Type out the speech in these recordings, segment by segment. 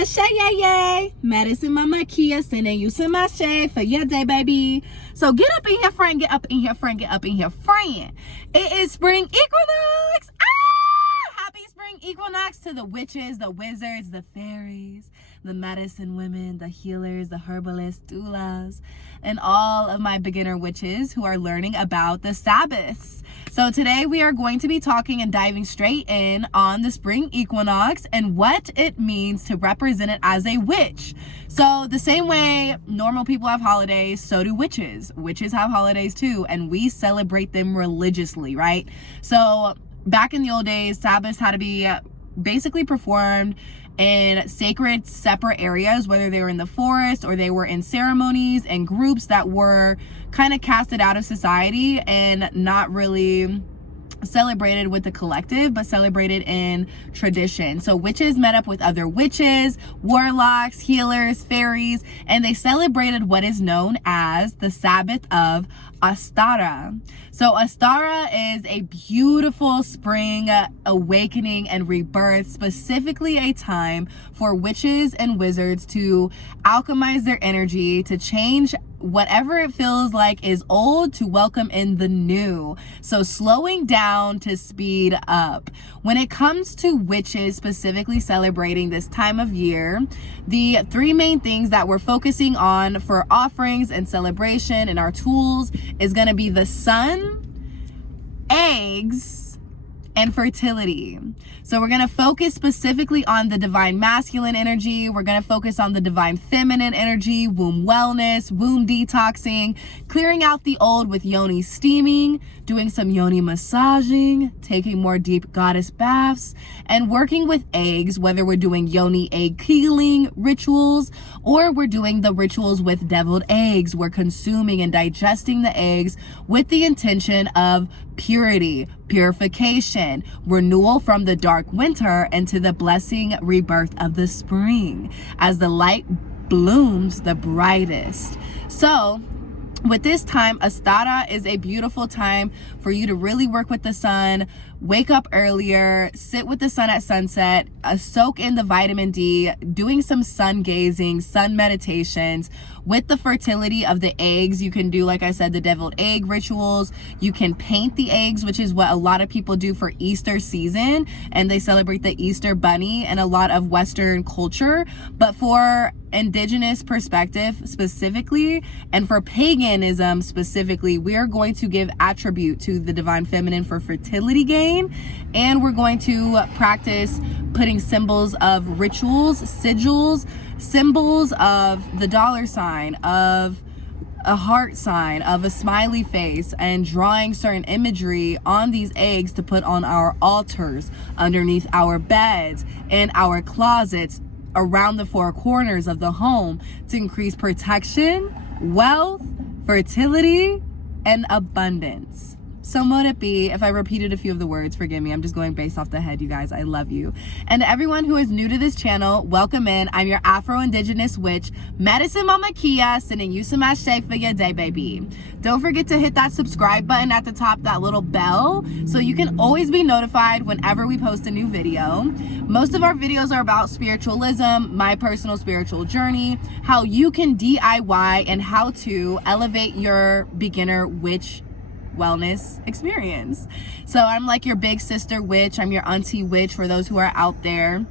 Ashe, yay, yay. Medicine Mama Kia sending you some Ashe for your day, baby. So get up in here, friend. Get up in here, friend. Get up in here, friend. It is spring equinox. Happy spring equinox to the witches, the wizards, the fairies, the medicine women, the healers, the herbalists, doulas, and all of my beginner witches who are learning about the Sabbaths. So today we are going to be talking and diving straight in on the spring equinox and what it means to represent it as a witch. So the same way normal people have holidays, so do witches. Witches have holidays too, and we celebrate them religiously, right? So back in the old days, Sabbaths had to be basically performed in sacred separate areas, whether they were in the forest or they were in ceremonies and groups that were kind of casted out of society and not really celebrated with the collective, but celebrated in tradition. So witches met up with other witches, warlocks, healers, fairies, and they celebrated what is known as the Sabbath of Ostara. So Ostara is a beautiful spring awakening and rebirth, specifically a time for witches and wizards to alchemize their energy, to change whatever it feels like is old to welcome in the new. So slowing down to speed up. When it comes to witches specifically celebrating this time of year, the three main things that we're focusing on for offerings and celebration and our tools is going to be the sun, eggs, and fertility. So we're going to focus specifically on the divine masculine energy. We're going to focus on the divine feminine energy, womb wellness, womb detoxing, clearing out the old with yoni steaming, doing some yoni massaging, taking more deep goddess baths, and working with eggs, whether we're doing yoni egg healing rituals or we're doing the rituals with deviled eggs. We're consuming and digesting the eggs with the intention of purity, purification, renewal from the dark winter into the blessing rebirth of the spring as the light blooms the brightest. So with this time, Ostara is a beautiful time for you to really work with the sun, wake up earlier, sit with the sun at sunset, soak in the vitamin D, doing some sun gazing, sun meditations. With the fertility of the eggs, you can do, like I said, the deviled egg rituals. You can paint the eggs, which is what a lot of people do for Easter season, and they celebrate the Easter bunny and a lot of Western culture. But for indigenous perspective specifically, and for paganism specifically, we are going to give attribute to the divine feminine for fertility gain, and we're going to practice putting symbols of rituals, sigils, symbols of the dollar sign, of a heart sign, of a smiley face, and drawing certain imagery on these eggs to put on our altars, underneath our beds, in our closets, around the four corners of the home to increase protection, wealth, fertility, and abundance. So mote it be. If I repeated a few of the words, forgive me. I'm just going based off the head, you guys. I love you. And to everyone who is new to this channel, welcome in. I'm your Afro-Indigenous witch, Medicine Mama Kia, sending you some Ashe for your day, baby. Don't forget to hit that subscribe button at the top, that little bell, so you can always be notified whenever we post a new video. Most of our videos are about spiritualism, my personal spiritual journey, how you can DIY, and how to elevate your beginner witch wellness experience. So I'm like your big sister witch. I'm your auntie witch for those who are out there.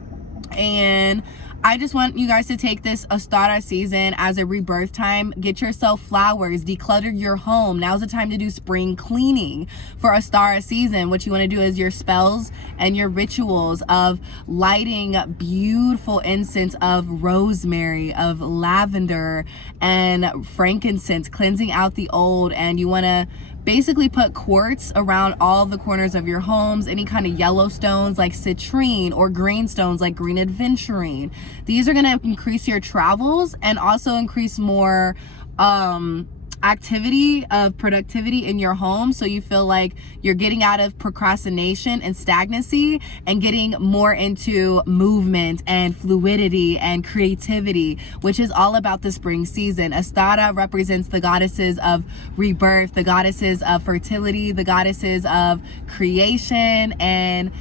And I just want you guys to take this Ostara season as a rebirth time. Get yourself flowers, declutter your home. Now's the time to do spring cleaning for Ostara season. What you want to do is your spells and your rituals of lighting beautiful incense of rosemary, of lavender, and frankincense, cleansing out the old. And you want to basically put quartz around all the corners of your homes, any kind of yellow stones like citrine or green stones like green aventurine. These are going to increase your travels and also increase more activity of productivity in your home, so you feel like you're getting out of procrastination and stagnancy and getting more into movement and fluidity and creativity, which is all about the spring season. Ostara represents the goddesses of rebirth, the goddesses of fertility, the goddesses of creation, and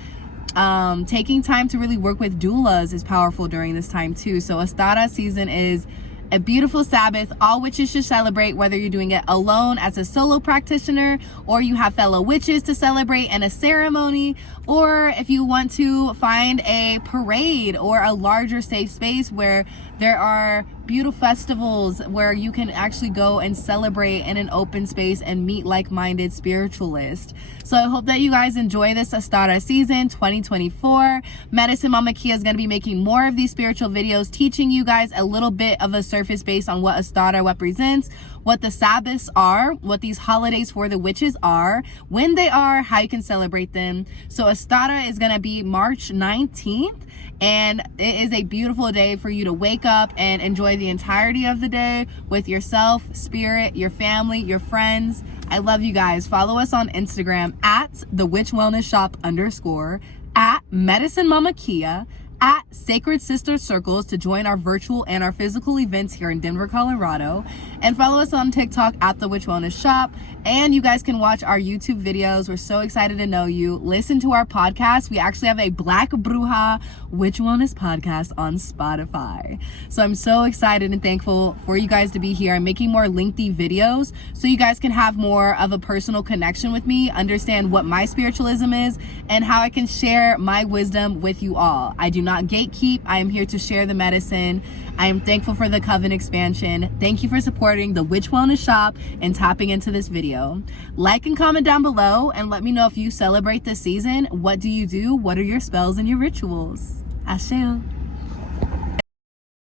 Taking time to really work with doulas is powerful during this time too. So Ostara season is a beautiful Sabbath. All witches should celebrate, whether you're doing it alone as a solo practitioner, or you have fellow witches to celebrate in a ceremony, or if you want to find a parade or a larger safe space where there are beautiful festivals where you can actually go and celebrate in an open space and meet like-minded spiritualists. So I hope that you guys enjoy this Ostara season 2024. Medicine Mama Kia is going to be making more of these spiritual videos, teaching you guys a little bit of a surface base on what Ostara represents, what the Sabbaths are, what these holidays for the witches are, when they are, how you can celebrate them. So Ostara is going to be March 19th. And it is a beautiful day for you to wake up and enjoy the entirety of the day with yourself, spirit, your family, your friends. I love you guys. Follow us on Instagram at thewitchwellnessshop_, at Medicine Mama Kia, at Sacred Sister Circles to join our virtual and our physical events here in Denver, Colorado. And follow us on TikTok at The Witch Wellness Shop. And you guys can watch our YouTube videos. We're so excited to know you. Listen to our podcast. We actually have a Black Bruja Witch Wellness podcast on Spotify. So I'm so excited and thankful for you guys to be here. I'm making more lengthy videos so you guys can have more of a personal connection with me, understand what my spiritualism is, and how I can share my wisdom with you all. I do not gatekeep. I am here to share the medicine. I am thankful for the Coven expansion. Thank you for supporting the Witch Wellness Shop and tapping into this video. Like and comment down below and let me know if you celebrate this season. What do you do? What are your spells and your rituals? Ashe.